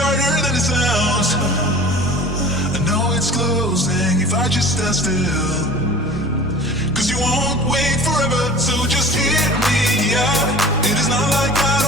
harder than it sounds. I know it's closing if I just stand still. Cause you won't wait forever, so just hit me, yeah. It is not like I